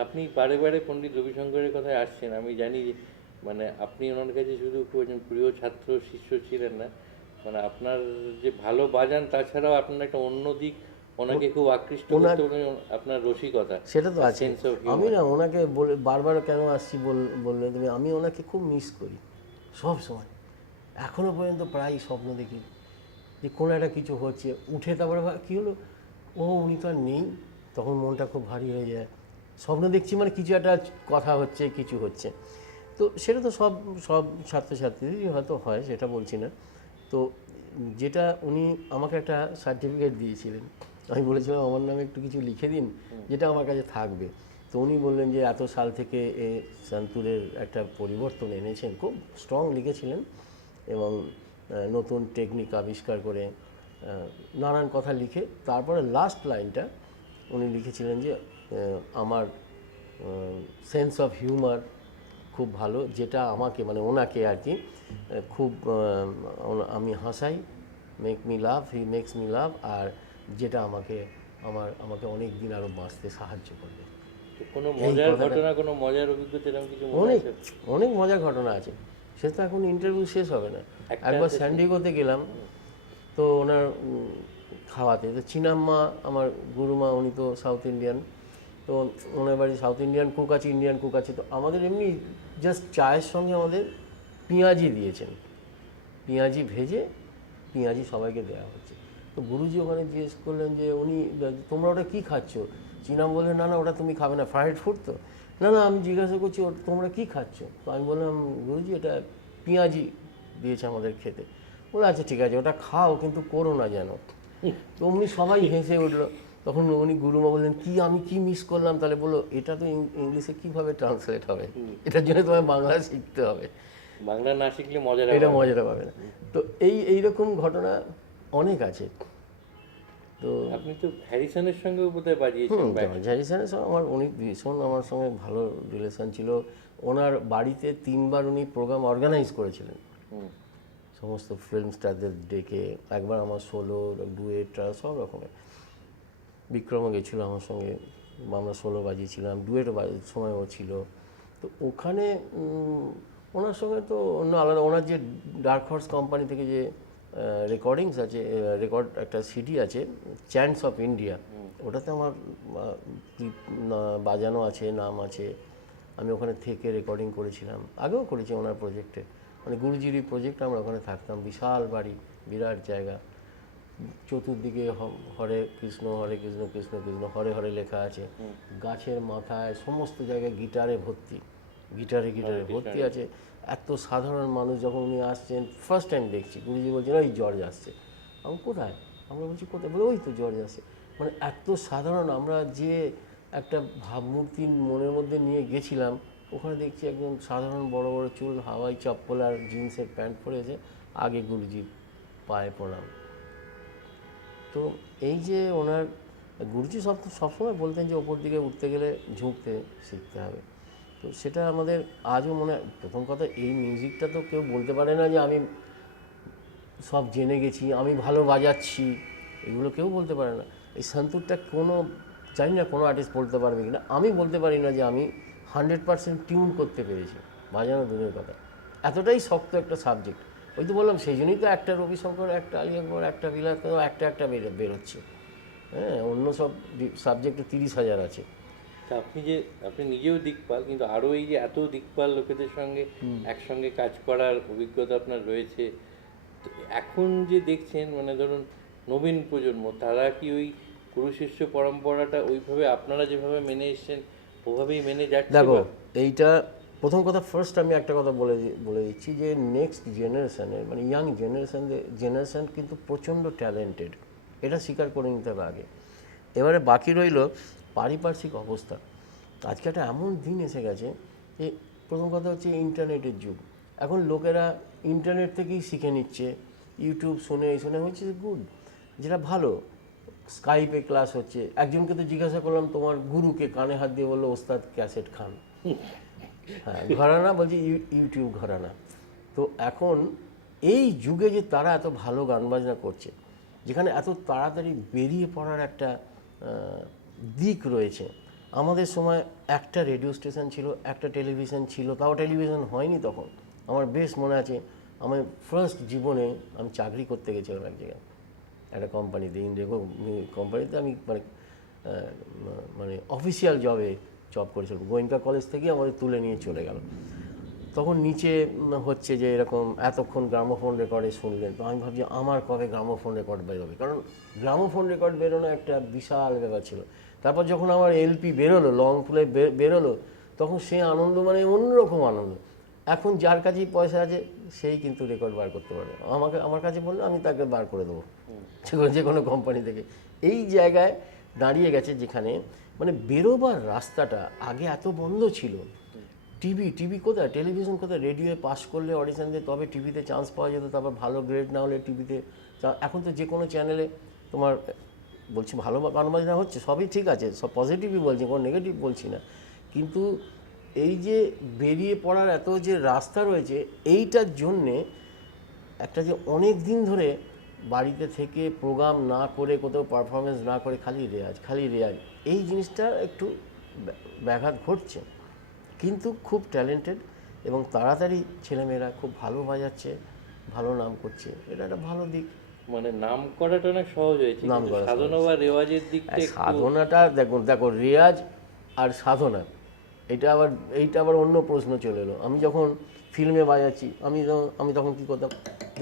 আপনি বারে বারে পণ্ডিত রবিশঙ্করের কথায় আসছেন, আমি জানি যে মানে আপনি ওনার কাছে শুধু খুব একজন প্রিয় ছাত্র শিষ্য ছিলেন না, মানে আপনার যে ভালো বাজান, তাছাড়াও আপনার একটা অন্য দিক ওনাকে খুব আকৃষ্ট করতে পারে, আপনার রসিকতা, সেটা তো আছে। সেন্স অফ আমি না ওনাকে বলে বারবার কেন আসছি বললে তুমি, আমি ওনাকে খুব মিস করি সব সময়। এখনো পর্যন্ত প্রায় স্বপ্ন দেখি যে কোনো একটা কিছু হচ্ছে, উঠে তারপরে কী হলো, ও উনি তো আর নেই, তখন মনটা খুব ভারী হয়ে যায়। স্বপ্ন দেখছি মানে কিছু একটা কথা হচ্ছে, কিছু হচ্ছে। তো সেটা তো সব সব ছাত্রছাত্রীদেরই হয়তো হয়, সেটা বলছি না। তো যেটা উনি আমাকে একটা সার্টিফিকেট দিয়েছিলেন, আমি বলেছিলাম আমার নামে একটু কিছু লিখে দিন যেটা আমার কাছে থাকবে। তো উনি বললেন যে এত সাল থেকে সন্তুরের একটা পরিবর্তন এনেছেন, খুব স্ট্রং লিখেছিলেন এবং নতুন টেকনিক আবিষ্কার করে নানান কথা লিখে তারপরে লাস্ট লাইনটা উনি লিখেছিলেন যে আমার সেন্স অফ হিউমার খুব ভালো, যেটা আমাকে মানে ওনাকে আর কি খুব আমি হাসাই, make me love, he makes me love, আর যেটা আমাকে অনেক দিন আরও বাঁচতে সাহায্য করবে। কোনো মজার ঘটনা, কোনো মজার অভিজ্ঞতা এরকম কিছু মনে অনেক আছে? অনেক মজার ঘটনা আছে, সে তো এখন ইন্টারভিউ শেষ হবে না। একবার স্যান্ডিগোতে গেলাম, তো ওনার খাওয়াতে, তো চিনাম্মা আমার গুরুমা, উনি তো সাউথ ইন্ডিয়ান, তো ওনার বাড়ি সাউথ ইন্ডিয়ান কুক আছে, ইন্ডিয়ান কুক আছে, তো আমাদের এমনি জাস্ট চায়ের সঙ্গে আমাদের পেঁয়াজি দিয়েছেন, পেঁয়াজি ভেজে পেঁয়াজি সবাইকে দেওয়া হচ্ছে। তো গুরুজি ওখানে জিজ্ঞেস করলেন যে উনি তোমরা ওটা কী খাচ্ছ? চিনাম বললেন না না ওটা তুমি খাবে না, ফ্রাইড ফুড তো। না না আমি জিজ্ঞাসা করছি তোমরা কী খাচ্ছ? তো আমি বললাম গুরুজি এটা পেঁয়াজি দিয়েছে আমাদের খেতে। বলে আচ্ছা ঠিক আছে ওটা খাও, কিন্তু করো না যেন। তো উনি সবাই হেসে উঠলো। তখন উনি গুরুমা বললেন আমি কি মিস করলাম? তাহলে বললো এটা তো ইংলিশে কীভাবে ট্রান্সলেট হবে, এটার জন্য তোমায় বাংলা শিখতে হবে, বাংলা না শিখলে মজাটা এটা মজাটা পাবে না। তো এইরকম ঘটনা অনেক আছে। তো আপনি তো হ্যারিসনের সঙ্গেও বোধহয় বাজিয়েছেন। জর্জ হ্যারিসনের সঙ্গে আমার উনি ভীষণ আমার সঙ্গে ভালো রিলেশন ছিল। ওনার বাড়িতে 3বার উনি প্রোগ্রাম অর্গানাইজ করেছিলেন, সমস্ত ফিল্ম স্টারদের ডেকে, একবার আমার সোলো, ডুয়েট, সব রকমের। বিক্রমও গেছিলো আমার সঙ্গে, আমরা সোলো বাজিয়েছিলাম, ডুয়েটও সময়ও ছিল। তো ওখানে ওনার সঙ্গে তো অন্য আলাদা, ওনার যে ডার্ক হর্স কোম্পানি থেকে যে রেকর্ডিংস আছে, একটা সিডি আছে চ্যান্টস অফ ইন্ডিয়া, ওটাতে আমার বাজানো আছে, নাম আছে। আমি ওখানে থেকে রেকর্ডিং করেছিলাম, আগেও করেছি ওনার প্রজেক্টে, মানে গুরুজিরই প্রজেক্ট। আমরা ওখানে থাকতাম, বিশাল বাড়ি, বিরাট জায়গা, চতুর্দিকে হরে কৃষ্ণ কৃষ্ণ কৃষ্ণ হরে হরে লেখা আছে, গাছের মাথায় সমস্ত জায়গায় গিটারে ভর্তি, গিটারে ভর্তি আছে। এত সাধারণ মানুষ, যখন উনি আসছেন ফার্স্ট টাইম দেখছি, গুরুজি বলছেন ওই জর্জ আসছে। আমি কোথায়? আমরা বলছি কোথায়? বলে ওই তো জর্জ আসছে। মানে এত সাধারণ, আমরা যে একটা ভাবমূর্তি মনের মধ্যে নিয়ে গেছিলাম, ওখানে দেখছি একদম সাধারণ বড় বড় চুল, হাওয়াই চপ্পল আর জিন্সের প্যান্ট পরেছে, আগে গুরুজির পায়ে প্রণাম। তো এই যে ওনার গুরুজি সবসময় বলতেন যে ওপর দিকে উঠতে গেলে ঝুঁকতে শিখতে হবে। তো সেটা আমাদের আজও মনে হয়। প্রথম কথা, এই মিউজিকটা তো কেউ বলতে পারে না যে আমি সব জেনে গেছি, আমি ভালো বাজাচ্ছি, এগুলো কেউ বলতে পারে না। এই সন্তুরটা জানি না কোনো আর্টিস্ট বলতে পারবে কিনা, আমি বলতে পারি না যে আমি 100% টিউন করতে পেরেছি, বাজানো দূরের কথা। এতটাই শক্ত একটা সাবজেক্ট। ওই তো বললাম, সেই জন্যই তো একটা রবিশঙ্কর, একটা আলী আকবর, একটা বিলাত একটা বেরোচ্ছে। হ্যাঁ, অন্য সব সাবজেক্টে 30,000 আছে। আপনি নিজেও দিকপাল, কিন্তু আরও এই যে এত দিকপাল লোকেদের সঙ্গে একসঙ্গে কাজ করার অভিজ্ঞতা আপনার রয়েছে, তো এখন যে দেখছেন, মানে ধরুন নবীন প্রজন্ম, তারা কি ওই গুরু শিষ্য পরম্পরাটা ওইভাবে আপনারা যেভাবে মেনে এসছেন ওভাবেই মেনে যাচ্ছে? দেখো, এইটা প্রথম কথা, ফার্স্ট আমি একটা কথা বলে দিচ্ছি যে নেক্সট জেনারেশনের, মানে ইয়াং জেনারেশন কিন্তু প্রচণ্ড ট্যালেন্টেড, এটা স্বীকার করে নিতে হবে আগে। এবারে বাকি রইল পারিপার্শ্বিক অবস্থা। আজকে একটা এমন দিন এসে গেছে যে প্রথম কথা হচ্ছে ইন্টারনেটের যুগ। এখন লোকেরা ইন্টারনেট থেকেই শিখে নিচ্ছে, ইউটিউব শুনে হচ্ছে গুড, যেটা ভালো। স্কাইপে ক্লাস হচ্ছে। একজনকে তো জিজ্ঞাসা করলাম তোমার গুরুকে, কানে হাত দিয়ে বললো ওস্তাদ ক্যাসেট খান। হ্যাঁ, ঘরানা বলছি, ইউটিউব ঘরানা। তো এখন এই যুগে যে তারা এত ভালো গান বাজনা করছে, যেখানে এত তাড়াতাড়ি বেরিয়ে পড়ার একটা দিক রয়েছে। আমাদের সময় একটা রেডিও স্টেশন ছিল, একটা টেলিভিশন ছিল, তাও টেলিভিশন হয়নি তখন। আমার বেশ মনে আছে, আমার ফার্স্ট জীবনে আমি চাকরি করতে গেছিলাম এক জায়গায়, একটা কোম্পানিতে, ইন্ডিগো কোম্পানিতে। আমি মানে অফিসিয়াল জব করেছিলাম। গোয়েঙ্কা কলেজ থেকেই আমাদের তুলে নিয়ে চলে গেল। তখন নিচে হচ্ছে যে এরকম এতক্ষণ গ্রামোফোন রেকর্ডে শুনলেন। তো আমি ভাবছি আমার কবে গ্রামোফোন রেকর্ড বেরোবে, কারণ গ্রামোফোন রেকর্ড বেরোনো একটা বিশাল ব্যাপার ছিল। তারপর যখন আমার এলপি বেরোলো, লং প্লে বেরোলো, তখন সে আনন্দ মানে অন্যরকম আনন্দ। এখন যার কাছেই পয়সা আছে সেই কিন্তু রেকর্ড বার করতে পারে। আমার কাছে বললে আমি তাকে বার করে দেবো, যে কোনো কোম্পানি থেকে। এই জায়গায় দাঁড়িয়ে গেছে যেখানে মানে বেরোবার রাস্তাটা আগে এত বন্ধ ছিল। টিভি কোথায়, টেলিভিশন কোথায়, রেডিওয়ে পাস করলে অডিশন দিয়ে তবে টিভিতে চান্স পাওয়া যেত, তারপর ভালো গ্রেড না হলে টিভিতে। এখন তো যে কোনো চ্যানেলে তোমার, বলছি ভালো গান বাজনা হচ্ছে, সবই ঠিক আছে, সব পজিটিভই বলছি, কোনো নেগেটিভ বলছি না, কিন্তু এই যে বেরিয়ে পড়ার এত যে রাস্তা রয়েছে, এইটার জন্যে একটা যে অনেক দিন ধরে বাড়িতে থেকে প্রোগ্রাম না করে, কোথাও পারফরমেন্স না করে, খালি রেয়াজ, এই জিনিসটা একটু ব্যাঘাত ঘটছে। কিন্তু খুব ট্যালেন্টেড এবং তাড়াতাড়ি ছেলেমেয়েরা খুব ভালো বাজাচ্ছে, ভালো নাম করছে, এটা একটা ভালো দিক। মানে নাম করাটা অনেক সহজ হয়েছে, নাম কিন্তু করা সাধনা বা রেওয়াজের দিকটা একটু সাধনাটা দেখো রেয়াজ আর সাধনা, এইটা আবার অন্য প্রশ্ন চলে এলো। আমি যখন ফিল্মে বাজাচ্ছি, আমি তখন কী করতাম,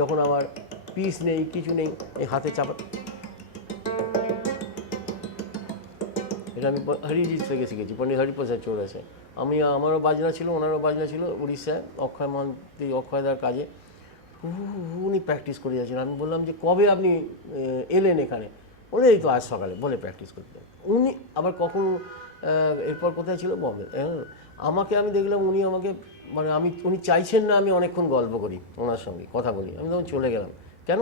যখন আমার পিস নেই, কিছু নেই, এই হাতে চাপা, এটা আমি হরিজিৎ থেকে শিখেছি, পণ্ডিত হরিপ্রসাদ চৌরাসে। আমারও বাজনা ছিল, ওনারও বাজনা ছিল উড়িষ্যায়, অক্ষয় মহান্তি, অক্ষয়দার কাজে। উনি প্র্যাকটিস করে যাচ্ছেন। আমি বললাম যে কবে আপনি এলেন এখানে? বলে এই তো আজ সকালে, বলে প্র্যাকটিস করতে। উনি আবার কখন এরপর কোথায় ছিল, বম্বে। আমি দেখলাম উনি আমাকে, মানে উনি চাইছেন না আমি অনেকক্ষণ গল্প করি ওনার সঙ্গে, কথা বলি। আমি তখন চলে গেলাম। কেন?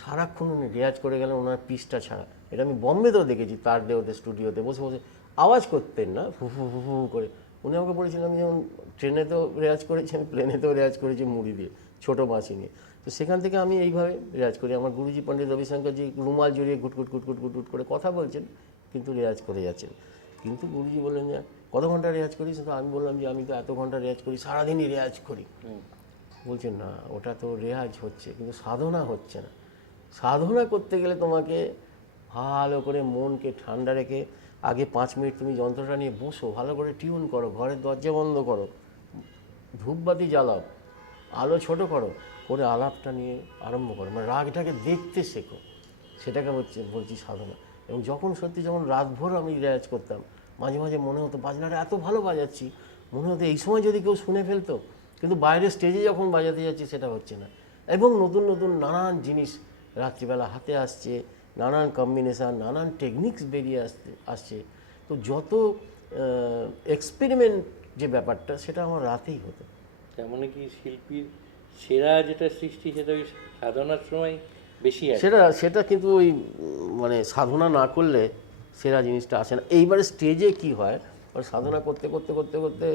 সারাক্ষণ উনি রেয়াজ করে গেলেন ওনার পিসটা ছাড়া। এটা আমি বম্বেতেও দেখেছি, তার দেওতে স্টুডিওতে বসে বসে আওয়াজ করতেন না, হু হু হু হু করে। উনি আমাকে বলেছিলেন, আমি যেমন ট্রেনেতেও রেয়াজ করেছি, আমি প্লেনেতেও রেয়াজ করেছি মুড়ি দিয়ে, ছোটো বাঁশি নিয়ে। তো সেখান থেকে আমি এইভাবে রেয়াজ করি। আমার গুরুজি পণ্ডিত রবিশঙ্করজি রুমাল জড়িয়ে ঘুটঘুট ঘুটঘুট ঘুটঘুট করে কথা বলছেন, কিন্তু রেয়াজ করে যাচ্ছেন। কিন্তু গুরুজি বললেন যে কত ঘন্টা রেয়াজ করিস? তো আমি বললাম যে আমি তো এত ঘন্টা রেয়াজ করি, সারাদিনই রেয়াজ করি। বলছেন না, ওটা তো রেয়াজ হচ্ছে, কিন্তু সাধনা হচ্ছে না। সাধনা করতে গেলে তোমাকে ভালো করে মনকে ঠান্ডা রেখে আগে 5 মিনিট তুমি যন্ত্রটা নিয়ে বসো, ভালো করে টিউন করো, ঘরের দরজা বন্ধ করো, ধূপবাতি জ্বালাও, আলো ছোট করো, করে আলাপটা নিয়ে আরম্ভ করো, মানে রাগটাকে দেখতে শেখো। সেটাকে বলছি সাধনা। এবং যখন রাতভর আমি রেয়াজ করতাম, মাঝে মাঝে মনে হতো বাজনাটা এত ভালো বাজাচ্ছি, মনে হতো এই সময় যদি কেউ শুনে ফেলতো। কিন্তু বাইরের স্টেজে যখন বাজাতে যাচ্ছি সেটা হচ্ছে না। এবং নতুন নতুন নানান জিনিস রাত্রিবেলা হাতে আসছে, নানান কম্বিনেশান, নানান টেকনিক্স বেরিয়ে আসছে। তো যত এক্সপেরিমেন্ট যে ব্যাপারটা, সেটা আমার রাতেই হতো। তার মানে কি শিল্পীর সেরা যেটা সৃষ্টি, সেটা ওই সাধনার সময় বেশি আছে। সেটা কিন্তু ওই মানে সাধনা না করলে সেরা জিনিসটা আসে না। এইবারে স্টেজে কি হয়, সাধনা করতে করতে করতে করতে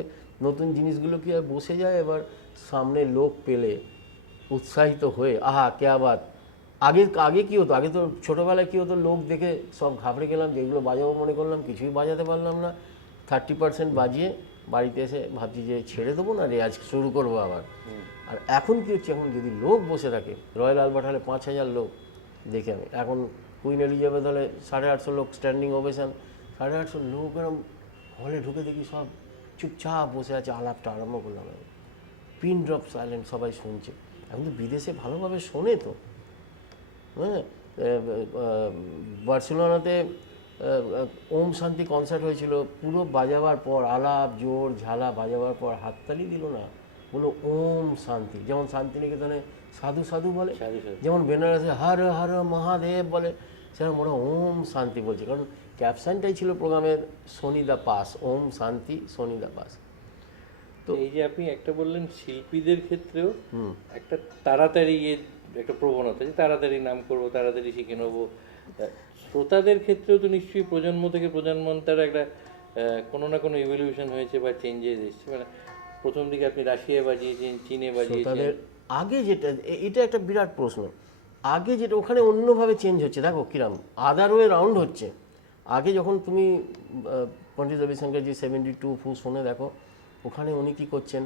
নতুন জিনিসগুলো কি হয়, বসে যায়। এবার সামনে লোক পেলে উৎসাহিত হয়ে, আহা কেয়া বাত। আগে কি হতো, আগে তো ছোটোবেলায় কী হতো, লোক দেখে সব ঘাবড়ে গেলাম, যেগুলো বাজাবো মনে করলাম কিছুই বাজাতে পারলাম না, 30% বাজিয়ে বাড়িতে এসে ভাবছি যে ছেড়ে দেবো না, রেয়াজ শুরু করবো আবার। আর এখন কী হচ্ছে, এখন যদি লোক বসে থাকে, রয়্যাল আলবার্ট হলে 5000 লোক দেখে আমি, এখন কুইন এলিজাবেথ হলে 850 লোক স্ট্যান্ডিং ওভেশন, 850 লোক এরকম হলে ঢুকে দেখি সব চুপচাপ বসে আছে, আলাপটা আরম্ভ করলাম আমি, পিন ড্রপ সাইলেন্ট, সবাই শুনছে। এখন তো বিদেশে ভালোভাবে শোনে তো, হ্যাঁ। বার্সেলোনাতে ওম শান্তি কনসার্ট হয়েছিল, পুরো বাজাবার পর, আলাপ জোর ঝালা বাজাবার পর হাততালি দিল না, বললো ওম শান্তি। যেমন শান্তিনিকেতনে সাধু সাধু বলে, যেমন বেনারসে হর হর মহাদেব বলে, সেরকম ওরা ওম শান্তি বলছে। কারণ ক্যাপশনটাই ছিল প্রোগ্রামের, সোনি দ্য পাস, ওম শান্তি সোনি দ্য পাস। তো এই যে আপনি একটা বললেন শিল্পীদের ক্ষেত্রেও একটা তাড়াতাড়ি একটা প্রবণতা, যে তাড়াতাড়ি নাম করবো, তাড়াতাড়ি শিখে নেবো। শ্রোতাদের ক্ষেত্রেও তো নিশ্চয়ই প্রজন্ম থেকে প্রজন্মান্তর একটা কোনো না কোনো ইভলিউশন হয়েছে বা চেঞ্জেস এসেছে। মানে প্রথম দিকে আপনি রাশিয়ায় বাজিয়েছেন, চীনে বাজিয়েছেন, আগে যেটা, এটা একটা বিরাট প্রশ্ন। আগে যেটা, ওখানে অন্যভাবে চেঞ্জ হচ্ছে, দেখো কিরম আদার ওয়ে রাউন্ড হচ্ছে। আগে যখন তুমি পণ্ডিত রবিশঙ্করজি 72 ফু শুনে দেখো, ওখানে উনি কী করছেন,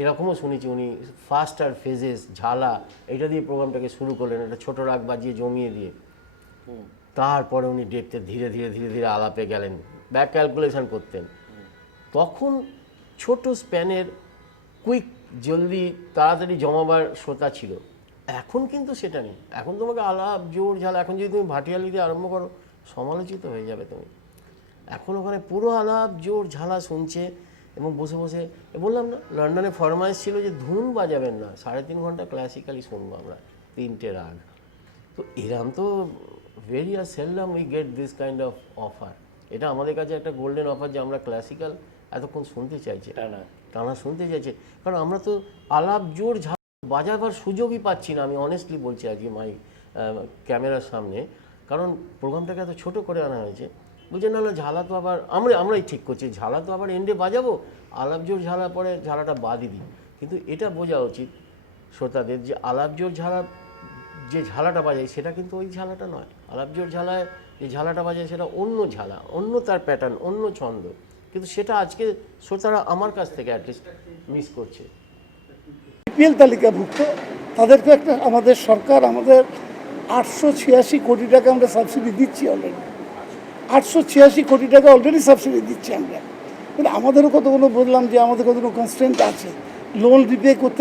এরকমও শুনেছি উনি ফাস্ট আর ফেজেস ঝালা এটা দিয়ে প্রোগ্রামটাকে শুরু করলেন, একটা ছোটো রাগ বাজিয়ে জমিয়ে দিয়ে। তারপরে উনি ডেপতে ধীরে ধীরে ধীরে ধীরে আলাপে গেলেন, ব্যাক ক্যালকুলেশন করতেন। তখন ছোট স্প্যানের কুইক, জলদি তাড়াতাড়ি জমাবার শ্রোতা ছিল। এখন কিন্তু সেটা নেই। এখন তোমাকে আলাপ জোর ঝাল, এখন যদি তুমি ভাটিয়ালি দিয়ে আরম্ভ করো, সমালোচিত হয়ে যাবে তুমি। এখন ওখানে পুরো আলাপ জোর ঝালা শুনছে এবং বসে বসে, বললাম না লন্ডনে ফরমাইশ ছিল যে ধুন বাজাবেন না, 3.5 ঘন্টা ক্লাসিক্যালি শুনবো আমরা, 3টে রাগ। তো এরম তো very seldom we get this kind of offer. এটা আমাদের কাছে একটা গোল্ডেন অফার যে আমরা ক্লাসিক্যাল এতক্ষণ শুনতে চাইছি, টানা শুনতে চাইছে, কারণ আমরা তো আলাপ জোর বাজাবার সুযোগই পাচ্ছি না। আমি অনেস্টলি বলছি আজকে ক্যামেরার সামনে, কারণ প্রোগ্রামটাকে এত ছোট করে আনা হয়েছে। বুঝছেন না, ঝালা তো আবার আমরাই ঠিক করছি, ঝালা তো আবার এন্ডে বাজাবো, আলাপ জোর ঝালা পরে ঝালাটা বাদই দিই। কিন্তু এটা বোঝা উচিত শ্রোতাদের যে আলাপ জোর ঝালা যে ঝালাটা বাজায় সেটা কিন্তু ওই ঝালাটা নয়। আলাপ জোর ঝালায় যে ঝালাটা বাজায় সেটা অন্য ঝালা, অন্য তার প্যাটার্ন, অন্য ছন্দ, কিন্তু সেটা আজকে শ্রোতারা আমার কাছ থেকে অ্যাটলিস্ট মিস করছে। বিপিএল তালিকাভুক্ত তাদেরকে একটা আমাদের সরকার আমাদের 886 কোটি টাকা আমরা সাবসিডি দিচ্ছি অলরেডি। 886 কোটি টাকা অলরেডি সাবসিডি দিচ্ছি আমরা। কিন্তু আমাদেরও কতগুলো বললাম যে আমাদের কতগুলো কনস্ট্রেন্ট আছে, লোন রিপে করতে